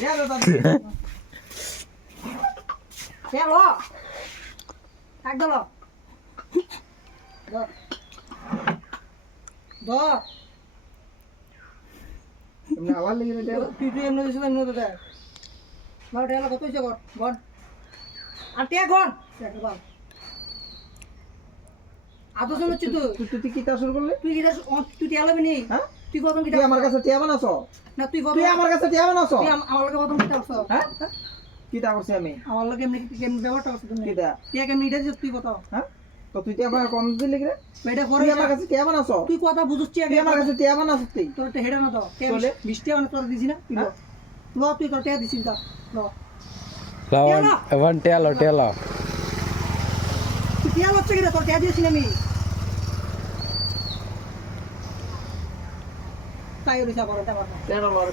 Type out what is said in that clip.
Ya lo tadi. Ya lo. Tak dulu. Do. Do. Ini awal lagi nih dia. PPM নো দিছিল নো দাদা। মার ঢেলা কত হইছে কর। গন। আর টিয়া গন। একবার। আদো জন হচ্ছে তুই কি তা শুরু করলি? তুই কি তুই টিয়া লবি নি? হ্যাঁ? তুই কত কি তুই আমার কাছে টিয়া বানাছো? না তুই কত তুই আমার কাছে টিয়া বানাছো? তুই আমার লগে কত কি করছ? হ্যাঁ? কি তা করছি আমি? আমার লগে এমনি কেমন ব্যবহারটা করছ তুমি? কি তা? টিয়া কেমন এটা তুই কত? হ্যাঁ? তো তুই টিয়া আমার কম দিলি কি রে? এটা পরে তুই আমার কাছে টিয়া বানাছো? তুই কথা বুঝছিস তুই আমার কাছে টিয়া বানাছো তুই? তোর তো হেডা না তো চলে। 20 টাকা না তোর দিছি না হ্যাঁ? ল তুই তোর টাকা দিছিস তা ল Lawan telo. তুই টাকা লচ্ছে কি রে তোর টাকা দিয়েছি আমি তাই ওরে সাবর এটা তেরো লড়